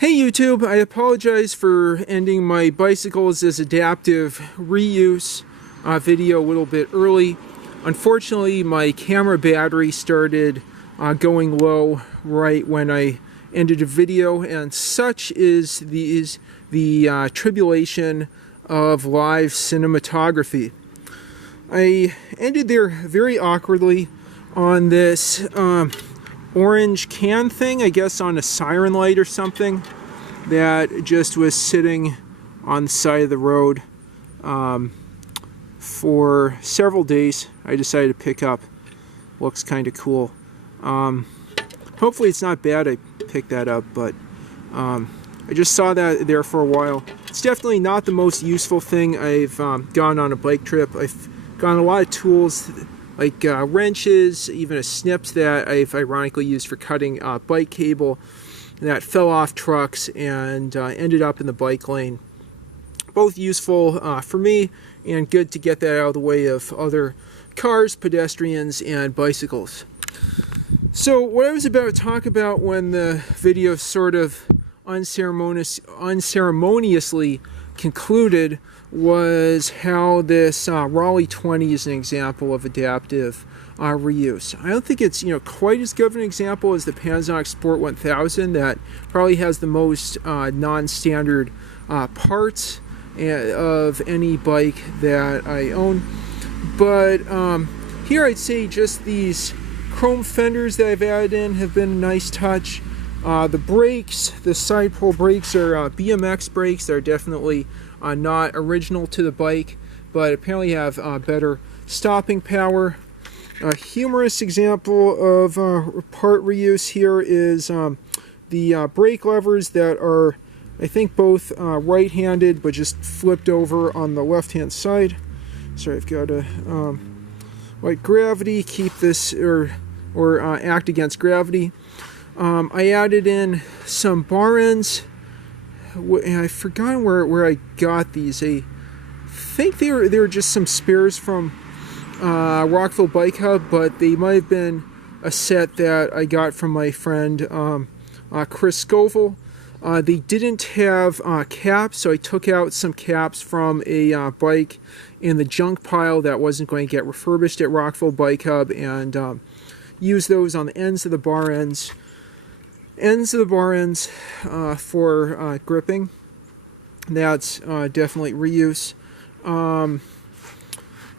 Hey YouTube, I apologize for ending my bicycles as adaptive reuse video a little bit early. Unfortunately, my camera battery started going low right when I ended a video, and such is the tribulation of live cinematography. I ended there very awkwardly on this orange can thing, I guess on a siren light or something, that just was sitting on the side of the road for several days. I decided to pick up. Looks kind of cool. Hopefully it's not bad I picked that up, but I just saw that there for a while. It's definitely not the most useful thing I've gone on a bike trip. I've gotten a lot of tools like wrenches, even a snips that I've ironically used for cutting bike cable that fell off trucks and ended up in the bike lane. Both useful for me and good to get that out of the way of other cars, pedestrians, and bicycles. So what I was about to talk about when the video sort of unceremoniously concluded was how this Raleigh 20 is an example of adaptive reuse. I don't think it's quite as good of an example as the Panasonic Sport 1000 that probably has the most non-standard parts of any bike that I own. But here I'd say just these chrome fenders that I've added in have been a nice touch. The brakes, the side pole brakes are BMX brakes. They're definitely not original to the bike, but apparently have better stopping power. A humorous example of part reuse here is the brake levers that are, I think, both right-handed but just flipped over on the left-hand side. Sorry, I've got to like gravity, keep this or act against gravity. I added in some bar ends, and I've forgotten where I got these. I think they were just some spares from Rockville Bike Hub, but they might have been a set that I got from my friend Chris Scoville. They didn't have caps, so I took out some caps from a bike in the junk pile that wasn't going to get refurbished at Rockville Bike Hub, and used those on the ends of the bar ends. For gripping. That's definitely reuse.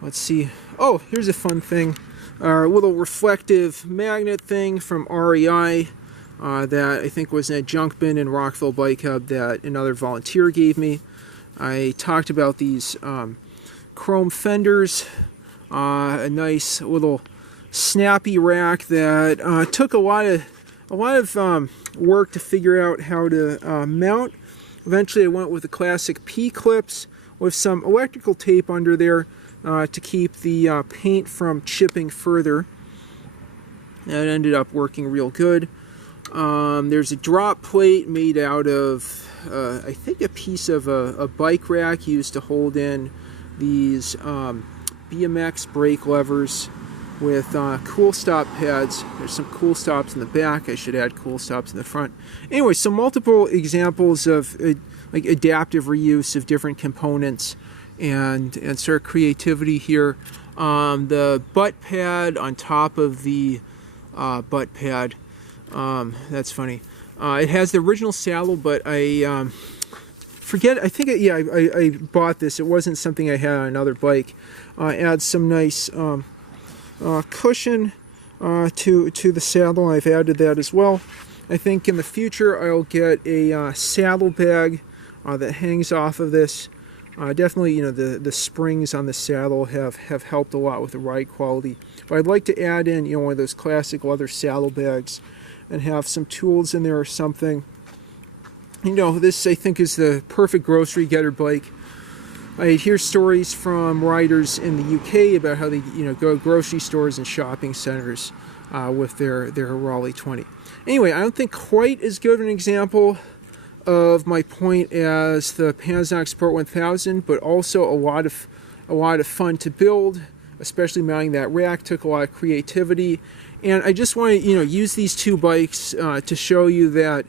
Let's see. Oh, here's a fun thing. A little reflective magnet thing from REI that I think was in a junk bin in Rockville Bike Hub that another volunteer gave me. I talked about these chrome fenders, a nice little snappy rack that took a lot of work to figure out how to mount. Eventually I went with the classic P-clips with some electrical tape under there to keep the paint from chipping further. That ended up working real good. There's a drop plate made out of I think a piece of a bike rack used to hold in these BMX brake levers with cool stop pads. There's some cool stops in the back. I should add cool stops in the front. Anyway, so multiple examples of like adaptive reuse of different components and sort of creativity here. The butt pad on top of the butt pad. That's funny. It has the original saddle, but I forget. I think I bought this. It wasn't something I had on another bike. Adds some nice cushion to the saddle. I've added that as well. I think in the future I'll get a saddle bag that hangs off of this. Definitely, the springs on the saddle have helped a lot with the ride quality. But I'd like to add in, one of those classic leather saddle bags and have some tools in there or something. This I think is the perfect grocery getter bike. I hear stories from riders in the UK about how they go to grocery stores and shopping centers with their Raleigh 20. Anyway, I don't think quite as good of an example of my point as the Panasonic Sport 1000, but also a lot of fun to build, especially mounting that rack. Took a lot of creativity, and I just want to use these two bikes to show you that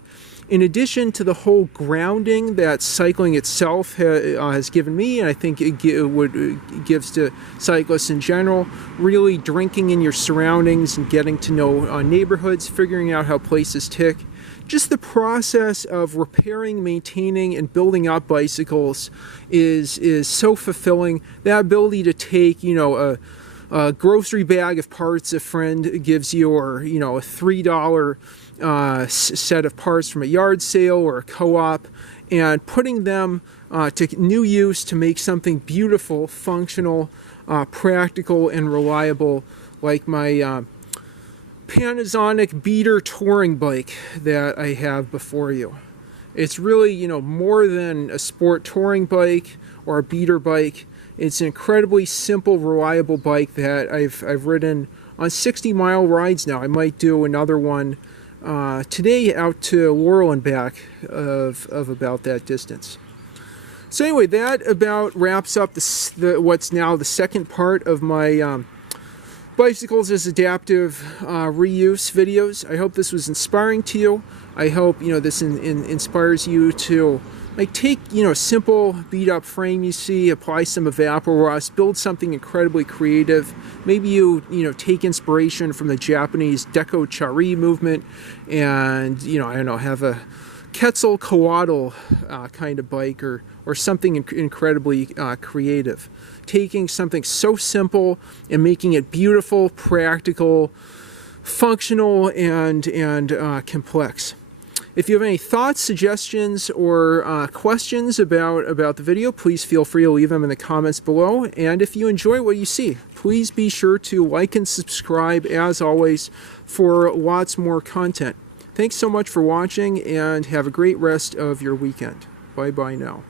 in addition to the whole grounding that cycling itself has given me, and I think it gives to cyclists in general, really drinking in your surroundings and getting to know neighborhoods, figuring out how places tick. Just the process of repairing, maintaining, and building up bicycles is so fulfilling. That ability to take, a grocery bag of parts a friend gives you, or a $3 set of parts from a yard sale or a co-op, and putting them to new use to make something beautiful, functional, practical, and reliable, like my Panasonic Beater touring bike that I have before you. It's really, more than a sport touring bike or a beater bike. It's an incredibly simple, reliable bike that I've ridden on 60-mile rides now. I might do another one today out to Laurel and back of about that distance. So anyway, that about wraps up what's now the second part of my bicycles as adaptive reuse videos. I hope this was inspiring to you. I hope this inspires you to take a simple beat up frame you see, apply some Evapo-Rust, build something incredibly creative. Maybe you take inspiration from the Japanese Deco-Chari movement, and have a Quetzalcoatl kind of bike, or something incredibly creative. Taking something so simple and making it beautiful, practical, functional, and complex. If you have any thoughts, suggestions, or questions about the video, please feel free to leave them in the comments below. And if you enjoy what you see, please be sure to like and subscribe, as always, for lots more content. Thanks so much for watching, and have a great rest of your weekend. Bye-bye now.